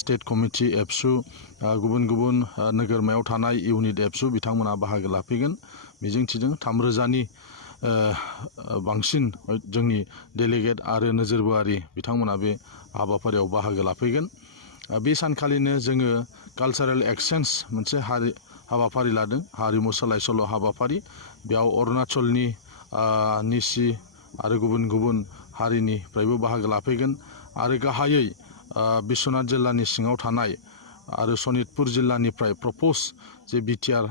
State committee एबसु गुबुन गुबुन नोगोरमायाव थानाय इउनिट एबसु बिथांमोना बाहागो लाफैगोन मिजिंथिदों 3,000नि बांसिन जोंनि डेलिगेट आरो नोजोरबोआरि बिथांमोना बे हाबाफारियाव बाहागो लाफैगोन बे सानखालिनो जोङो कालचारेल एक्सचेन्ज मोनसे हाबाफारि लादों हारिमु सोलाय सोल' हाबाफारि बेयाव अरुणाचलनि निसि आरो गुबुन गुबुन हारिनिफ्रायबो बाहागो लाफैगोन आरो गाहायै बिश्वनाथ जिल्लानि सिङाव थानाय आरो सनितपुर जिल्लानिफ्राय प्रपोज जे बिटिआर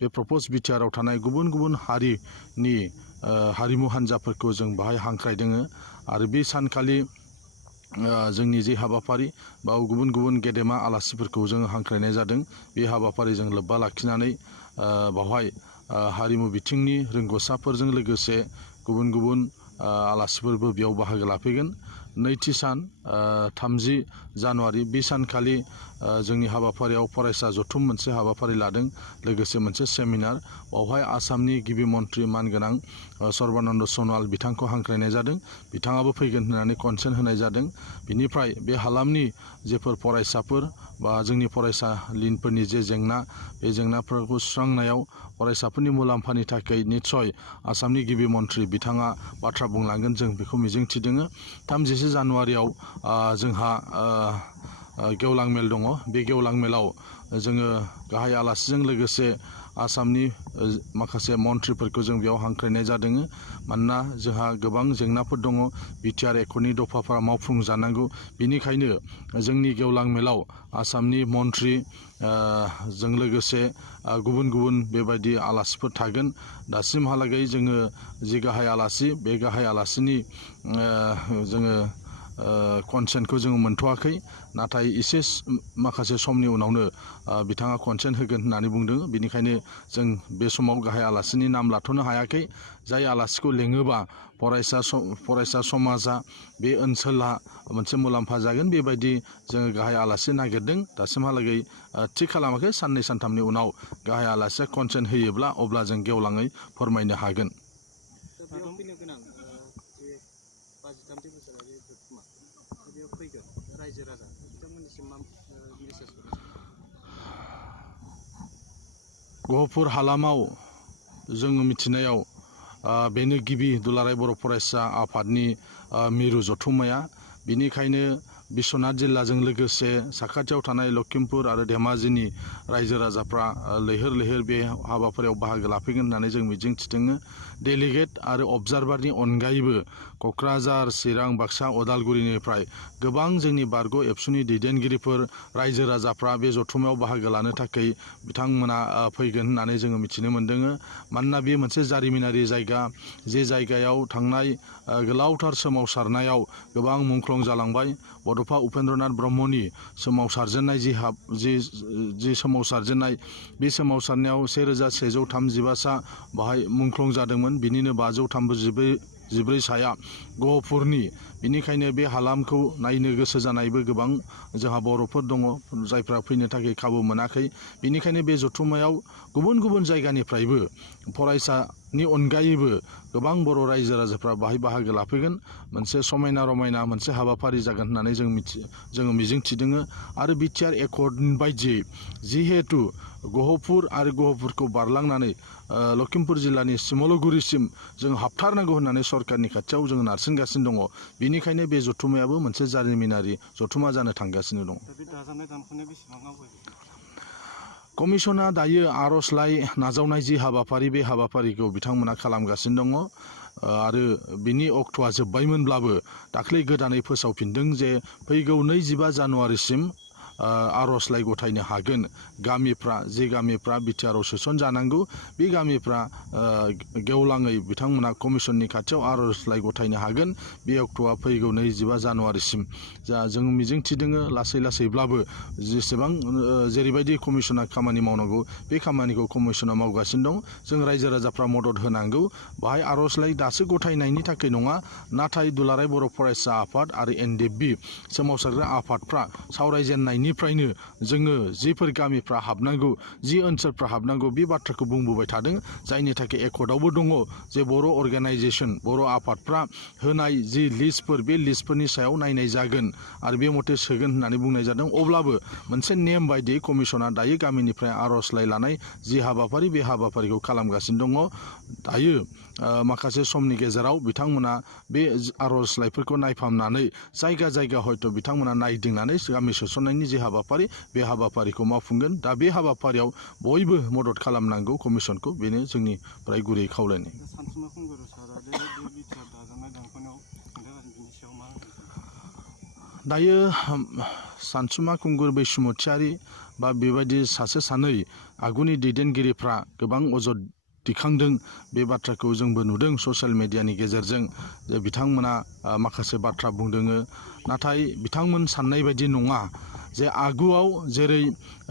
बे प्रपोज बिटिआराव थानाय गुबुन गुबुन हारिनि हारिमु हान्जाफोरखौ जों बाहाय हांख्रायदों आरो बे सानखालि जोंनि जे हाबाफारि बाव गुबुन गुबुन गेदेमा आलासिफोरखौ जों हांख्रायनाय जादों बे हाबाफारिजों लोब्बा लाखिनानै बावहाय हारिमु बिथिंनि रोंग'साफोरजों लोगोसे गुबुन गुबुन आलासिफोरबो बेयाव बाहागो लाफैगोन नैथि सान 30 जानुवारि बे सानखालि जोंनि हाबाफारियाव फरायसा जथुम मोनसे हाबाफारि लादों लोगोसे मोनसे सेमिनार बावहाय आसामनि गिबि मन्थ्रि मानगोनां सर्बानन्द सन'वाल बिथांखौ हांख्रायनाय जादों बिथाङाबो फैगोन होननानै कनसेन्ट होनाय जादों बिनिफ्राय बे हालामनि जेफोर फरायसाफोर बा जोंनि फरायसालिफोरनि जे जेंना बे जेंनाफोरखौ सुस्रांनायाव फरायसाफोरनि मुलाम्फानि थाखाय निस्सय आसामनि गिबि मन्थ्रि बिथाङा बाथ्रा बुंलांगोन जों बेखौ मिजिंथिदों 31 जानुवारियाव जोंहा गेवलां मेल दङ बे गेवलां मेलाव जोङो गाहाय आलासिजों लोगोसे आसामनि माखासे मन्थ्रिफोरखौ जों बेयाव हांख्रायनाय जादों मानोना जोंहा गोबां जेंनाफोर दङ बिटिआर एकर्डनि दफाफोरा मावफुंजानांगौ बेनिखायनो जोंनि गेवलां मेलाव आसामनि मन्थ्रि जों लोगोसे गुबुन गुबुन बेबायदि आलासिफोर थागोन दासिमहालागै जोङो जि गाहाय आलासि बे गाहाय आलासिनि जोङो कनसेन्टखौ जोङो मोनथ'वाखै नाथाय एसे माखासे समनि उनावनो बिथाङा कनसेन्ट होगोन होननानै बुंदों बेनिखायनो जों बे समाव गाहाय आलासिनि नाम लाथ'नो हायाखै जाय आलासिखौ लेङोबा फरायसा समाजा बे ओनसोला मोनसे मुलाम्फा जागोन बेबायदि जोङो गाहाय आलासि नागिरदों दासिमहालागै थि खालामाखै साननै सानथामनि उनाव गाहाय आलासिया कनसेन्ट होयोब्ला अब्ला जों गेवलाङै फोरमायनो हागोन गहपुर हालामाव जों मिथिनायाव बेनो गिबि दुलाराय बर' फरायसा आफादनि मिरु जथुम्माया बिनिखायनो बिश्वनाथ जिल्लाजों लोगोसे साखाथियाव थानाय लखिमपुर आरो धेमाजिनि रायजो राजाफ्रा लैहोर लैहोर बे हाबाफारियाव बाहागो लाफैगोन होननानै जों मिजिंथिदों डेलिगेट आरो अबजारभारनि अनगायैबो क'क्राझार चिरां बाक्सा उदालगुरिनिफ्राय गोबां जोंनि बारग' एबसुनि दैदेनगिरिफोर रायजो राजाफ्रा बे जथुम्मायाव बाहागो लानो थाखाय बिथांमोना फैगोन होननानै जोङो मिथिनो मोन्दों मानोना बे मोनसे जारिमिनारि जायगा जे जायगायाव थांनाय गोलावथार सोमावसारनायाव गोबां मुंख्लं जालांबाय बड'फा उपेन्द्रनाथ ब्रह्मनि सोमावसारजेननाय जि सोमावसारजेननाय बे सोमावसारनायाव 1135 सा बाहाय मुंख्लं जादोंमोन बिनिनो 534 साया गहपुरनि बेनिखायनो बे हालामखौ नायनो गोसो जानायबो गोबां जोंहा बर'फोर दङ जायफ्रा फैनो थाखाय खाबु मोनाखै बेनिखायनो बे जथुम्मायाव गुबुन गुबुन जायगानिफ्रायबो फरायसानि अनगायैबो गोबां बर' रायजो राजाफ्रा बाहाय बाहागो लाफैगोन मोनसे समायना रमायना मोनसे हाबाफारि जागोन होननानै जोङो मिजिंथिदों आरो बिटिआर एकर्ड बायदियै जिहेतु गहपुर आरो गहपुरखौ बारलांनानै लखिमपुर जिल्लानि सिमलुगुरिसिम जों हाबथारनांगौ होननानै सरकारनि खाथियाव जों नारसिनगासिनो दङ बेनिखायनो बे जथुम्मायाबो मोनसे जारिमिनारि जथुम्मा जानो थांगासिनो दं कमिसना दायो आर'जलाइ नाजावनाय जि हाबाफारि बे हाबाफारिखौ बिथांमोना खालामगासिनो दङ आरो बिनि अक्ट'आ जोब्बायमोनब्लाबो दाख्लै गोदानै फोसावफिनदों जे फैगौ 25 जानुवारिसिम आर'जलाइ गथायनो हागोन जे गामिफ्रा बिटिआरआव सोसनजानांगौ बे गामिफ्रा गेवलाङै बिथांमोना कमिसननि खाथियाव आर'जलाइ गथायनो हागोन बे अक्ट'आ फैगौ 25 जानुवारिसिम जों मिजिंथिदों लासै लासैब्लाबो जेसेबां जेरैबायदि कमिसना खामानि मावनांगौ बे खामानिखौ कमिसना मावगासिनो दं जों रायजो राजाफ्रा मदद होनांगौ बाहाय आर'जलाइ दासो गथायनायनि थाखाय नङा नाथाय दुलाराय बर' फरायसा आफाद आरो एनडिएफबि सोमावसारग्रा आफादफ्रा सावरायजेननायनि जागायनायनिफ्रायनो जोङो जिफोर गामिफ्रा हाबनांगौ जि ओनसोलफ्रा हाबनांगौ बे बाथ्राखौ बुंबोबाय थादों जायनि थाखाय एकर्डआवबो दङ जे बर' अर्गानाइजेसन बर' आफादफ्रा होनाय जि लिस्टफोर बे लिस्टफोरनि सायाव नायनाय जागोन आरो बे मथे सोगोन होननानै बुंनाय जादों अब्लाबो मोनसे नेम बायदियै कमिसना दायो गामिनिफ्राय आर'जलाइ लानाय जि हाबाफारि बे हाबाफारिखौ खालामगासिनो दङ दायो माखासे समनि गेजेराव बिथांमोना बे आर'जलाइफोरखौ नायफामनानै जायगा जायगा हयथ' बिथांमोना नायदिंनानै गामि सोसननायनि जे हाबाफारि बे हाबाफारिखौ मावफुंगोन दा बे हाबाफारियाव बयबो मदद खालामनांगौ कमिसनखौ बेनो जोंनिफ्राय गुरै खावलायनाय दायो सानसुमा खुंगुर बैसुमुथियारि बा बेबायदि सासे सानै आगुनि दैदेनगिरिफ्रा गोबां अजद दिखांदों बे बाथ्राखौ जोंबो नुदों ससियेल मिडियानि गेजेरजों जे बिथांमोना माखासे बाथ्रा बुंदों नाथाय बिथांमोन साननाय बायदि नङा जे आगुआव जेरै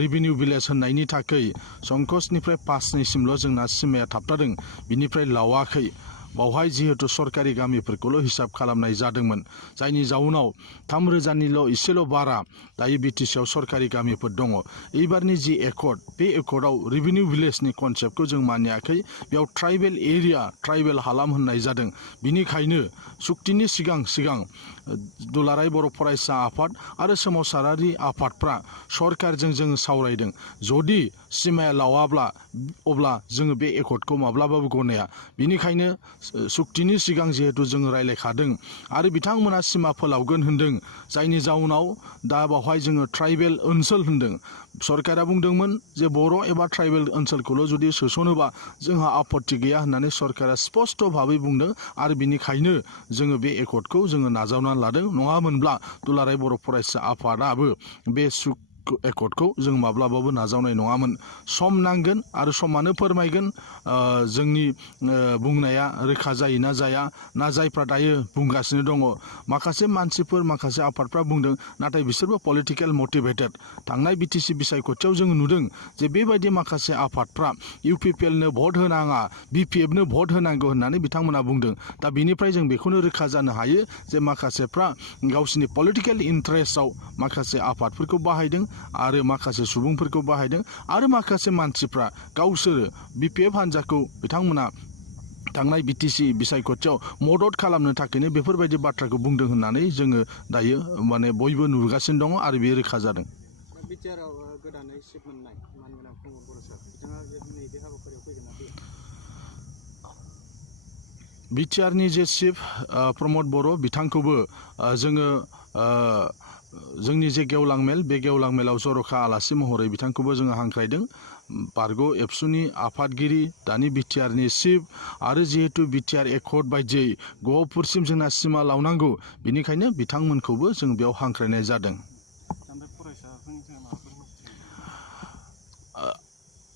रेभिनिउ भिलेज होननायनि थाखाय संकसनिफ्राय पासनिसिमल' जोंना सिमाया थाबथादों बिनिफ्राय लावाखै बावहाय जिहेतु सरकारि गामिफोरखौल' हिसाब खालामनाय जादोंमोन जायनि जाउनाव 3,000निल' इसेल' बारा दायो बिटिसिआव सरकारि गामिफोर दङ एबारनि जि एकर्ड बे एकर्डआव रेभिनिउ भिलेजनि कनसेप्टखौ जों मानियाखै बेयाव ट्राइबेल एरिया ट्राइबेल हालाम होननाय जादों बिनिखायनो सुक्तिनि सिगां दुलाराय बर' फरायसा आफाद आरो सोमावसारारि आफादफ्रा सरकारजों जोङो सावरायदों जुदि सिमाया लावाब्ला अब्ला जोङो बे एकर्डखौ माब्लाबाबो गनाया बिनिखायनो सुक्तिनि सिगां जिहेतु जोङो रायलायखादों आरो बिथांमोना सिमा फोलावगोन होनदों जायनि जाउनाव दा बावहाय जोङो ट्राइबेल ओनसोल होनदों सरकारा बुंदोंमोन जे बर' एबा ट्राइबेल ओनसोलखौल' जुदि सोसनोबा जोंहा आपत्ति गैया होननानै सरकारा स्पष्ट भाबै बुंदों आरो बिनिखायनो जोङो बे एकर्डखौ जोङो नाजावनानै लादों नङामोनब्ला दुलाराय बर' फरायसा आफादाबो बे एकर्डखौ जों माब्लाबाबो नाजावनाय नङामोन सम नांगोन आरो समानो फोरमायगोन जोंनि बुंनाया रोखा जायो ना जाया ना जायफ्रा दायो बुंगासिनो दङ माखासे मानसिफोर माखासे आफादफ्रा बुंदों नाथाय बिसोरबो पलिटिकेल मटिभेटेड थांनाय बिटिसि बिसायख'थियाव जों नुदों जे बेबायदि माखासे आफादफ्रा इउपिपिएलनो भट होनाङा बिपिएफनो भट होनांगौ होननानै बिथांमोना बुंदों दा बिनिफ्राय जों बेखौनो रोखा जानो हायो जे माखासेफ्रा गावसिनि पलिटिकेल इन्टारेस्टआव माखासे आफादफोरखौ बाहायदों आरो माखासे सुबुंफोरखौ बाहायदों आरो माखासे मानसिफ्रा गावसोरो बिपिएफ हान्जाखौ बिथांमोना थांनाय बिटिसि बिसायख'थियाव मदद खालामनो थाखायनो बेफोरबायदि बाथ्राखौ बुंदों होननानै जोङो दायो माने बयबो नुगासिनो दङ आरो बेयो रोखा जादों बिटिआरआव गोदानै सिट मोननाय मानगोनां प्रमद बर' सार बिथाङा नैबे हाबाफारियाव फैगोन ना फैया बिटिआरनि जे चिफ प्रमद बर' बिथांखौबो जोङो जोंनि जे गेवलां मेल बे गेवलां मेलाव जर'खा आलासि महरै बिथांखौबो जोङो हांख्रायदों बारग' एबसुनि आफादगिरि दानि बिटिआरनि चिफ आरो जिहेतु बिटिआर एकर्ड बायदियै गहपुरसिम जोंना सिमा लावनांगौ बिनिखायनो बिथांमोनखौबो जों बेयाव हांख्रायनाय जादों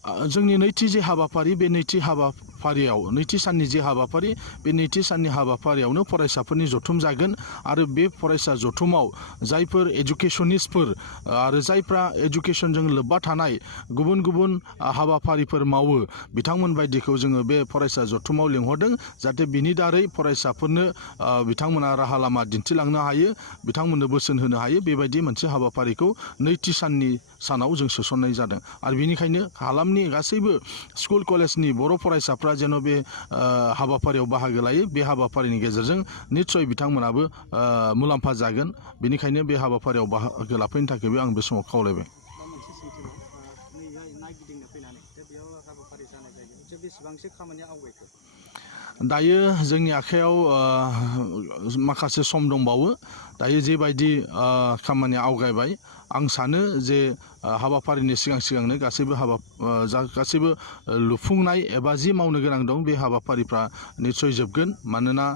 जोंनि नैथि जे हाबाफारि बे नैथि हाबाफारियाव नैथि साननि जे हाबाफारि बे नैथि साननि हाबाफारियावनो फरायसाफोरनि जथुम जागोन आरो बे फरायसा जथुमाव जायफोर एजुकेसनिस्टफोर आरो जायफ्रा एजुकेसनजों लोब्बा थानाय गुबुन गुबुन हाबाफारिफोर मावो बिथांमोन बायदिखौ जोङो बे फरायसा जथुमाव लिंहरदों जाहाथे बिनि दारै फरायसाफोरनो बिथांमोना राहा लामा दिन्थिलांनो हायो बिथांमोननो बोसोन होनो हायो बेबायदि मोनसे हाबाफारिखौ नैथि सानाव जों सोसननाय जादों आरो बेनिखायनो हालामनि गासैबो स्कुल कलेजनि बर' फरायसाफ्रा जेन' बे हाबाफारियाव बाहागो लायो बे हाबाफारिनि गेजेरजों निस्सय बिथांमोनाबो मुलाम्फा जागोन बेनिखायनो बे हाबाफारियाव बाहागो लाफैनो थाखायबो आं बे समाव खावलायबाय बेसेबांसो खामानिया आवगायखो दायो जोंनि आखायाव माखासे सम दंबावो दायो जेबायदि खामानिया आवगायबाय आं सानो जे हाबाफारिनि सिगांनो गासैबो लुफुंनाय एबा जि मावनो गोनां दं बे हाबाफारिफ्रा निस्सय जोबगोन मानोना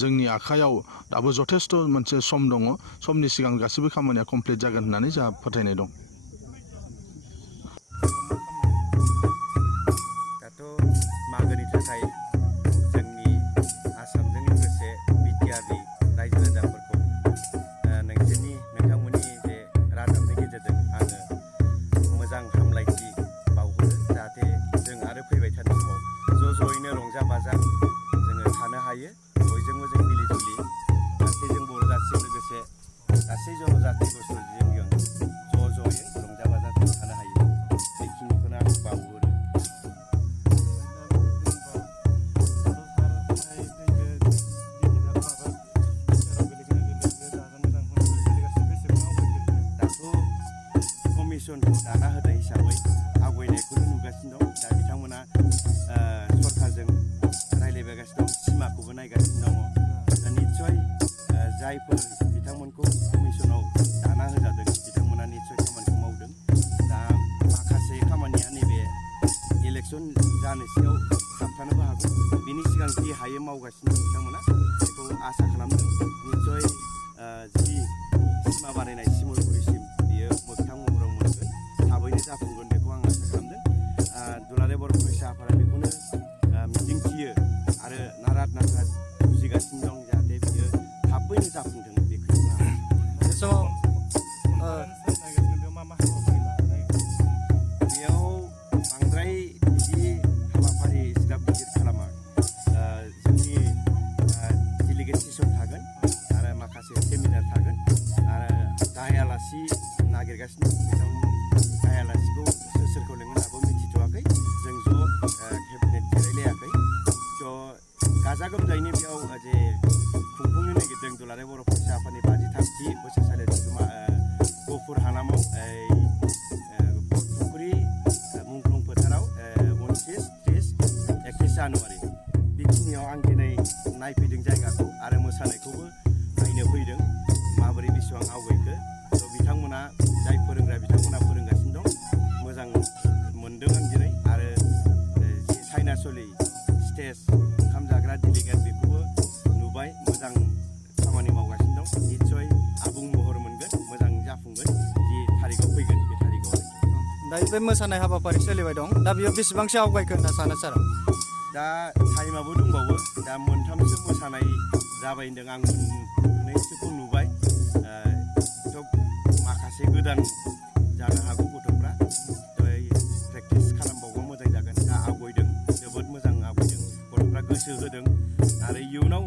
जोंनि आखायाव दाबो जथेस्थ' मोनसे सम दङ समनि सिगां गासैबो खामानिया कमप्लिट जागोन होननानै जोंहा फोथायनाय दं दाथ' मागोनि थाखाय जोंनि आसामजों लोगोसे बिटिआरनि रायजो राजाफोरखौ नोंथांमोननि जे रादाबनि गेजेरजों आङो मोजां हामलायथि बावहरो जाहाथे जों आरो फैबाय थानाय समाव ज'यैनो रंजा बाजा जोङो थानो हायो बयजोंबो जों मिलि जुलि गासै जों बर' जाथिजों लोगोसे गासै जनजातिफोरजों ज' कमिसनखौ दाना होनाय हिसाबै आवगायनायखौनो नुगासिनो दं। दा बिथांमोना सरकारजों रायज्लायबोगासिनो दं, सिमाखौबो नायगासिनो दङ। दा निस्सय जायफोर बिथांमोनखौ कमिसनाव दाना होजादों बिथांमोना निस्सय खामानिखौ मावदों। दा माखासे खामानिया नैबे इलेक्सन जानोसैयाव थाबथानोबो हागौ। बिनि सिगां जि हायो मावगासिनो बिथांमोना, बेखौ आसा खालामदों निस्सय जि सिमा बानायनाय सिमलगुरिसिम बियो मोगथां महराव मोनगोन, थाबैनो जाफुंगोन बेखौ आं आसा खालामदों। दुलाराय बर' फरायसा आफादा बेखौनो मिजिंथियो आरो नाराद नाथार बुजिगासिनो दं जाहाथे बियो थाबैनो जाफुंथों। बेखौ बे समाव बेयाव बांद्राय बिदि हाबाफारि इसिग्राब गिदिर खालामा। जोंनि डेलिगेट सेसन थागोन आरो माखासे सेमिनार थागोन आरो गाहाय आलासि नागिरगासिनो बिथांमोन। गाहाय आलासिखौ सोरखौ लेंगोन दाबो मिथिथ'वाखै, जों ज' केबिनेट जिरायलायाखै। थ' गाजा गोमजायैनो बेयाव जे खुंफुंनो नागिरदों दुलाराय बर' फरायसा आफादनि 53थि बोसोरसालि जथुम्मा गफुर हालामाव फुख्रि मुंख्लं फोथाराव 29, 30, 31 जानुवारि बेखिनियाव आं दिनै नायफैदों जायगाखौ आरो मोसानायखौबो नायनो फैदों माबोरै बेसेबां आवगायखो। थ' बिथांमोना जाय फोरोंग्रा बिथांमोना फोरोंगासिनो दं, मोजां मोनदों आं दिनै। आरो जि साइनासलि स्टेज ओंखाम जाग्रा डेलिगेट बेखौबो नुबाय, मोजां खामानि मावगासिनो दं। निस्सय आबुं महर मोनगोन, मोजां जाफुंगोन जि थारिखआव फैगोन बे थारिखआव। दायो बे मोसानाय हाबाफारि सोलिबाय दं, दा बेयाव बेसेबांसो आवगायखो होनना सानो सारा? दा टाइमाबो दंबावो। दा मोनथामसो मोसानाय जाबाय होनदों, आं मोननैसोखौ नुबाय। माखासे गोदान जानो हागौ गथ'फ्रा, प्रेक्टिस खालामबावबा मोजां जागोन। दा आवगायदों, जोबोद मोजां आवगायदों, गथ'फ्रा गोसो होदों। आरो इयुनाव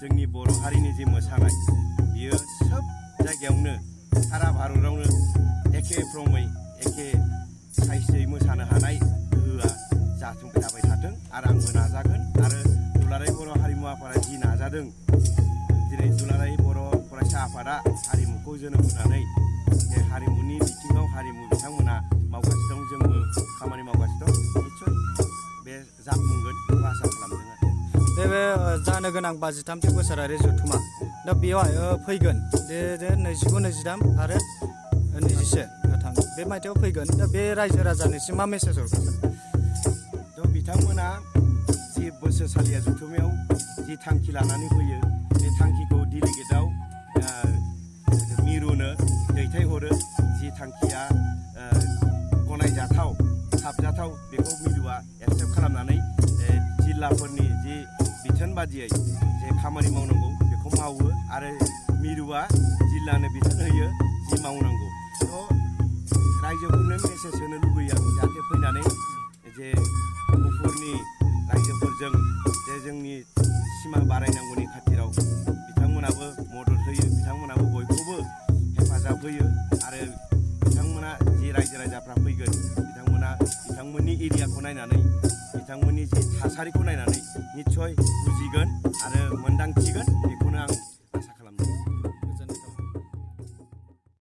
जोंनि बर' हारिनि जे मोसानाय बियो सोब जायगायावनो सारा भारतावनो एखे फ्रमै एखे साइजै मोसानो हानाय गोहोआ जाबाय थाथों आरो आंबो नाजागोन। आरो दुलाराय बर' हारिमु आफादा जि नाजादों, दिनै दुलाराय बर' फरायसा आफादा हारिमुखौ जोनोम होनानै जे हारिमुनि बिथिङाव हारिमु बिथांमोना मावगासिनो दं, जोंबो खामानि मावगासिनो दं। निस्सय बे जाफुंगोन बेखौ आसा खालामदों आरो। बे जानो गोनां 53थि बोसोरारि जथुम्मा, दा बेवहाय फैगोन जे 29, 23 आरो 24 बे मायथाइयाव फैगोन। दा बे रायजो राजानिसिम मा मेसेज हरगोन? थ' बिथांमोना जि बोसोरसालिया जथुम्मायाव जि थांखि लानानै फैयो, बे थांखिखौ डेलिगेटआव मिरुनो दैथायहरो। जि थांखिया गनायजाथाव, साबजाथाव, बेखौ मिरुआ एक्सेप्ट खालामनानै जिल्लाफोरनि जि बिथोन बादियै जे खामानि मावनांगौ बेखौ मावो आरो मिरुआ जिल्लानो बिथोन होयो जि मावनांगौ। थ' रायजोफोरनो मेसेज होनो लुबैयो आं, जाहाथे फैनानै जे गुफुरनि रायजोफोरजों जे जोंनि सिमा बारायनांगौनि खाथिराव बिथांमोनाबो मदद होयो, बिथांमोनाबो बयखौबो हेफाजाब होयो। आरो बिथांमोना जि रायजो राजाफ्रा फैगोन, बिथांमोना बिथांमोननि एरियाखौ नायनानै, बिथांमोननि जि थासारिखौ नायनानै निस्सय बुजिगोन आरो मोन्दांथिगोन, बेखौनो आं